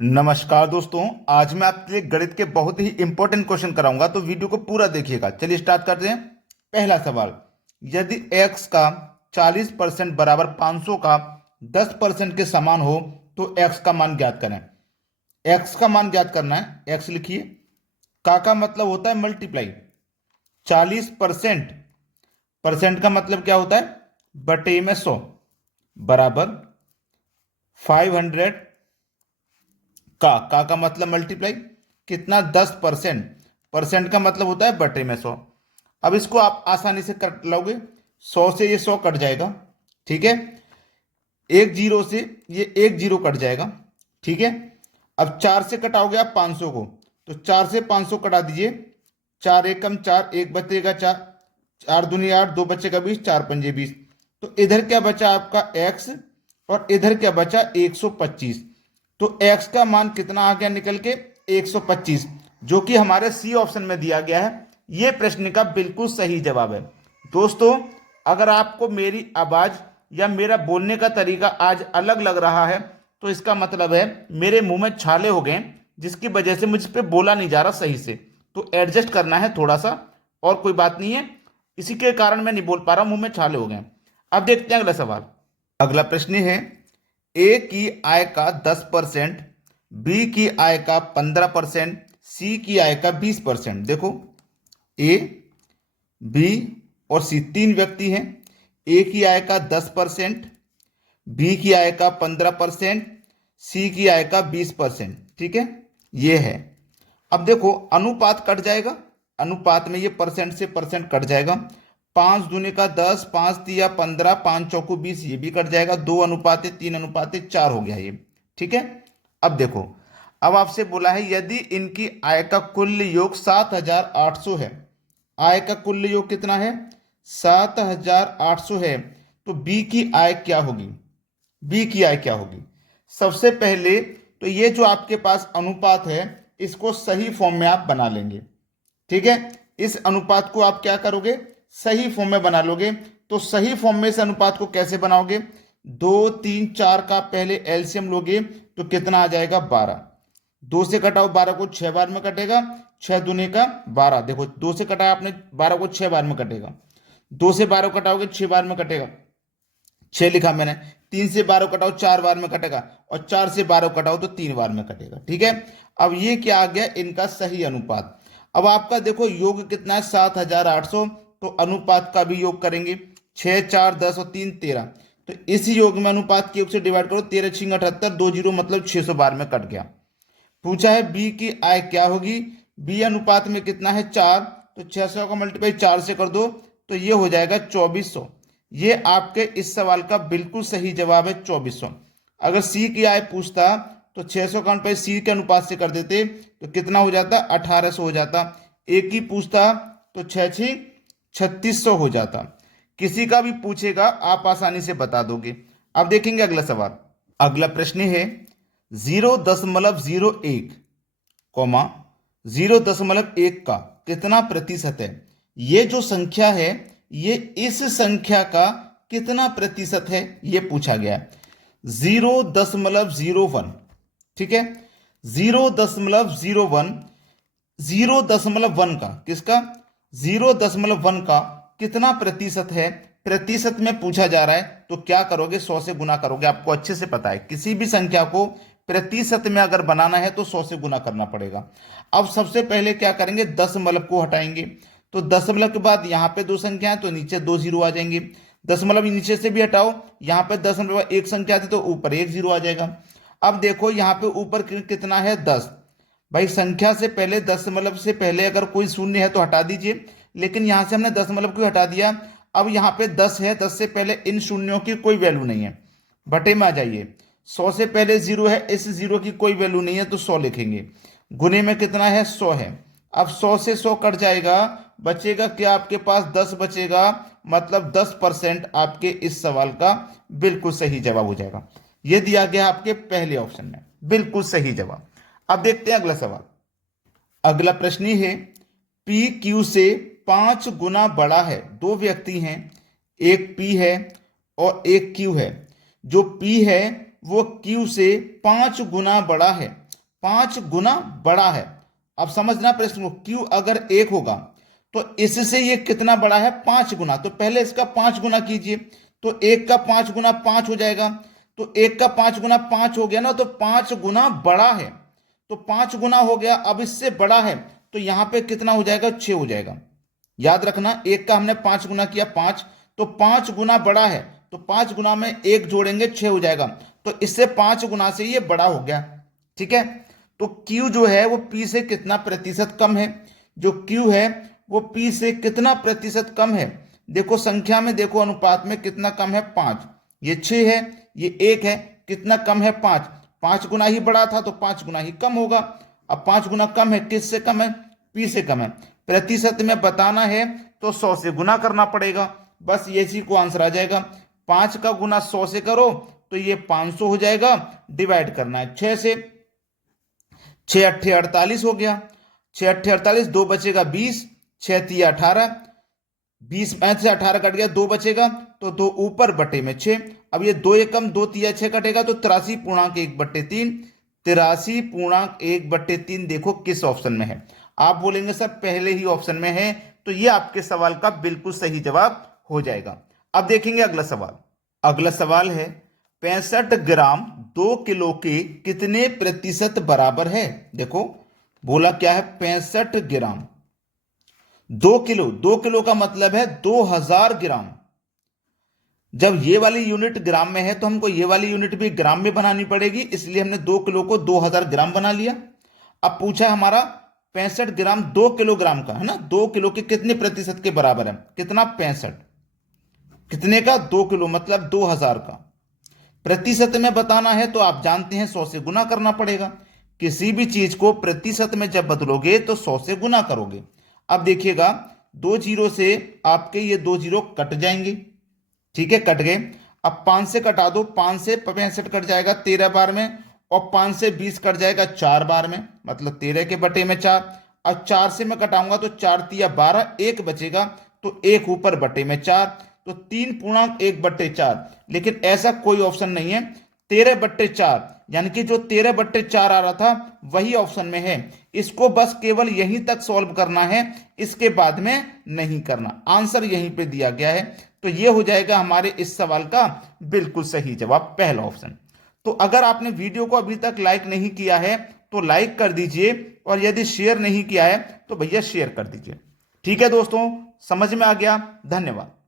नमस्कार दोस्तों। आज मैं आपके लिए गणित के बहुत ही इंपॉर्टेंट क्वेश्चन कराऊंगा, तो वीडियो को पूरा देखिएगा। चलिए स्टार्ट करते हैं। पहला सवाल, यदि x का 40% बराबर 500 का 10% के समान हो तो x का मान ज्ञात करें। x का मान ज्ञात करना है। x लिखिए। का मतलब होता है मल्टीप्लाई। 40% परसेंट का मतलब क्या होता है? बटे में 100 बराबर 500 का मतलब मल्टीप्लाई कितना? 10%। परसेंट का मतलब होता है बटे में 100। अब इसको आप आसानी से कट लोगे। 100 से ये 100 कट जाएगा, ठीक है। एक जीरो से ये एक जीरो कट जाएगा, ठीक है। अब 4 से कटाओगे आप 500 को, तो 4 से 500 कटा दीजिए। 4 एकम 4, एक बचेगा 4, 4 दूनी 8, 2 बचेगा 20, 4 पंजे 20। तो इधर क्या बचा आपका x, और इधर क्या बचा 125। तो x का मान कितना आ गया निकल के? 125, जो कि हमारे सी ऑप्शन में दिया गया है। ये प्रश्न का बिल्कुल सही जवाब है। दोस्तों, अगर आपको मेरी आवाज या मेरा बोलने का तरीका आज अलग लग रहा है तो इसका मतलब है मेरे मुंह में छाले हो गए, जिसकी वजह से मुझ पे बोला नहीं जा रहा सही से। तो एडजस्ट करना है थोड़ा सा, और कोई बात नहीं है। इसी के कारण मैं नहीं बोल पा रहा, मुंह में छाले हो गए। अब देखते हैं अगला सवाल। अगला प्रश्न है, ए की आय का 10%, बी की आय का 15%, सी की आय का 20%। देखो, ए, बी और सी तीन व्यक्ति हैं। ए की आय का 10%, बी की आय का 15%, सी की आय का 20%, ठीक है। ये है। अब देखो, अनुपात कट जाएगा। अनुपात में ये परसेंट से परसेंट कट जाएगा। 5 दूनी का 10, 5 तिया 15, 5 चौको 20, ये भी कट जाएगा। 2:3:4 हो गया ये, ठीक है। अब देखो, अब आपसे बोला है यदि इनकी आय का कुल योग 7,800 है। आय का कुल योग कितना है? 7,800 है। तो बी की आय क्या होगी? बी की आय क्या होगी? सबसे पहले तो ये जो आपके पास अनुपात है, इसको सही फॉर्म में आप बना लेंगे, ठीक है। इस अनुपात को आप क्या करोगे? सही फॉर्म में बना लोगे। तो सही फॉर्म में इस अनुपात को कैसे बनाओगे? 2, 3, 4 का पहले एलसीएम लोगे तो कितना आ जाएगा? 12। 2 से कटाओ 12 को 6 बार में कटेगा। 6 दूने का 12। देखो, 2 से कटाया आपने 12 को 6 बार में कटेगा। 2 से 12 कटाओगे 6 बार में कटेगा, 6 लिखा मैंने। 3 से 12 कटाओ 4 बार में कटेगा, और 4 से 12 कटाओ तो 3 बार में कटेगा, ठीक है। अब ये क्या आ गया? इनका सही अनुपात। अब आपका देखो योग कितना है? 7,800। तो अनुपात का भी योग करेंगे। 6, 4, 10 और 3, 13। तो इस योग में अनुपात के योग से डिवाइड करो। 13 छिंग 78, 2 जीरो मतलब 600 बार में कट गया। पूछा है बी की आय क्या होगी। बी अनुपात में कितना है? 4। तो 600 का मल्टीप्लाई 4 से कर दो तो ये हो जाएगा 2400। ये आपके इस सवाल का बिल्कुल सही जवाब है, 2400। अगर सी की आय पूछता तो 600 का मल्टीप्लाई सी के अनुपात से कर देते तो कितना हो जाता? 1800 हो जाता। एक ही पूछता तो 3600 हो जाता। किसी का भी पूछेगा आप आसानी से बता दोगे। अब देखेंगे अगला सवाल। अगला प्रश्न है, 0.01 कॉमा 0.1 का कितना प्रतिशत है? ये जो संख्या है, ये इस संख्या का कितना प्रतिशत है, ये पूछा गया है। 0.01, ठीक है। 0.01, 0.1 का किसका? 0.1 का कितना प्रतिशत है? प्रतिशत में पूछा जा रहा है, तो क्या करोगे? 100 से गुना करोगे। आपको अच्छे से पता है किसी भी संख्या को प्रतिशत में अगर बनाना है तो 100 से गुना करना पड़ेगा। अब सबसे पहले क्या करेंगे? दशमलव को हटाएंगे। तो दशमलव के बाद यहाँ पे दो संख्या है तो नीचे 2 जीरो आ जाएंगे। दशमलव नीचे से भी हटाओ, यहाँ पे दशमलव एक संख्या थी तो ऊपर 1 जीरो आ जाएगा। अब देखो यहाँ पे ऊपर कितना है? 10। भाई, संख्या से पहले दशमलव से पहले अगर कोई शून्य है तो हटा दीजिए, लेकिन यहां से हमने दशमलव को हटा दिया। अब यहाँ पे 10 है, 10 से पहले इन शून्यों की कोई वैल्यू नहीं है। बटे में आ जाइए। 100 से पहले जीरो है, इस जीरो की कोई वैल्यू नहीं है तो 100 लिखेंगे। गुने में कितना है? 100 है। अब 100 से 100 कट जाएगा, बचेगा क्या आपके पास? 10 बचेगा। मतलब 10% आपके इस सवाल का बिल्कुल सही जवाब हो जाएगा। यह दिया गया आपके पहले ऑप्शन में, बिल्कुल सही जवाब। अब देखते हैं अगला सवाल। अगला प्रश्न है, पी क्यू से 5 गुना बड़ा है। दो व्यक्ति हैं, एक पी है और एक क्यू है। जो पी है वो क्यू से 5 गुना बड़ा है। 5 गुना बड़ा है। अब समझना प्रश्न को, Q अगर 1 होगा तो इससे ये कितना बड़ा है, 5 गुना। तो पहले इसका 5 गुना कीजिए, तो 1 का 5 गुना 5 हो जाएगा। तो 1 का 5 गुना 5 हो गया ना, तो 5 गुना बड़ा है, तो 5 गुना हो गया। अब इससे बड़ा है तो यहां पे कितना हो जाएगा, 6 हो जाएगा। याद रखना, 1 का हमने 5 गुना किया 5, तो 5 गुना बड़ा है, तो 5 गुना में 1 जोड़ेंगे 6 हो जाएगा। तो इससे 5 गुना से ये बड़ा हो गया। ठीक है, तो Q जो है वो P से कितना प्रतिशत कम है, जो Q है वो P से कितना प्रतिशत कम है। देखो संख्या में, देखो अनुपात में कितना कम है, 5। ये 6 है, ये 1 है, कितना कम है, 5। 5 गुना ही बड़ा था तो 5 गुना ही कम होगा। अब 5 गुना कम है, किससे कम है, P से कम है। प्रतिशत में बताना है तो 100 से गुना करना पड़ेगा, बस ये चीज को आंसर आ जाएगा। 5 का गुना 100 से करो तो ये 500 हो जाएगा, डिवाइड करना है 6 से। 6 अट्ठे 48 हो गया, 6 अट्ठे 48, 2 बचेगा 20, 6 तिया 18, 20 से 18 कट गया, 2 बचेगा, तो 2 ऊपर बटे में 6। अब ये 2 एकम 2 तिया 6 कटेगा, तो 83.1/3, 83.1/3 देखो किस ऑप्शन में है। आप बोलेंगे सर पहले ही ऑप्शन में है, तो ये आपके सवाल का बिल्कुल सही जवाब हो जाएगा। अब देखेंगे अगला सवाल। अगला सवाल है 65 ग्राम 2 किलो के कितने प्रतिशत बराबर है। देखो बोला क्या है, 65 ग्राम 2 किलो, 2 किलो का मतलब है 2000 ग्राम। जब ये वाली यूनिट ग्राम में है तो हमको ये वाली यूनिट भी ग्राम में बनानी पड़ेगी, इसलिए हमने 2 किलो को 2000 ग्राम बना लिया। अब पूछा है हमारा 65 ग्राम 2 किलोग्राम का, है ना, 2 किलो के कितने प्रतिशत के बराबर है, कितना, 65, कितने का, 2 किलो मतलब 2000 का। प्रतिशत में बताना है तो आप जानते हैं 100 से गुना करना पड़ेगा। किसी भी चीज को प्रतिशत में जब बदलोगे तो 100 से गुना करोगे। अब देखिएगा, 2 जीरो से आपके ये 2 जीरो कट जाएंगे, ठीक है, कट गए। अब 5 से कटा दो, 5 से 65 कट जाएगा 13 बार में, और 5 से 20 कट जाएगा 4 बार में, मतलब 13 के बटे में 4। अब 4 से मैं कटाऊंगा तो 4 तिया 12, 1 बचेगा, तो 1 ऊपर बटे में 4, तो 3.1/4। लेकिन ऐसा कोई ऑप्शन नहीं है, 13/4, यानी कि जो 13/4 आ रहा था वही ऑप्शन में है। इसको बस केवल यहीं तक सॉल्व करना है, इसके बाद में नहीं करना। आंसर यहीं पे दिया गया है, तो ये हो जाएगा हमारे इस सवाल का बिल्कुल सही जवाब, पहला ऑप्शन। तो अगर आपने वीडियो को अभी तक लाइक नहीं किया है तो लाइक कर दीजिए, और यदि शेयर नहीं किया है तो भैया शेयर कर दीजिए। ठीक है दोस्तों, समझ में आ गया, धन्यवाद।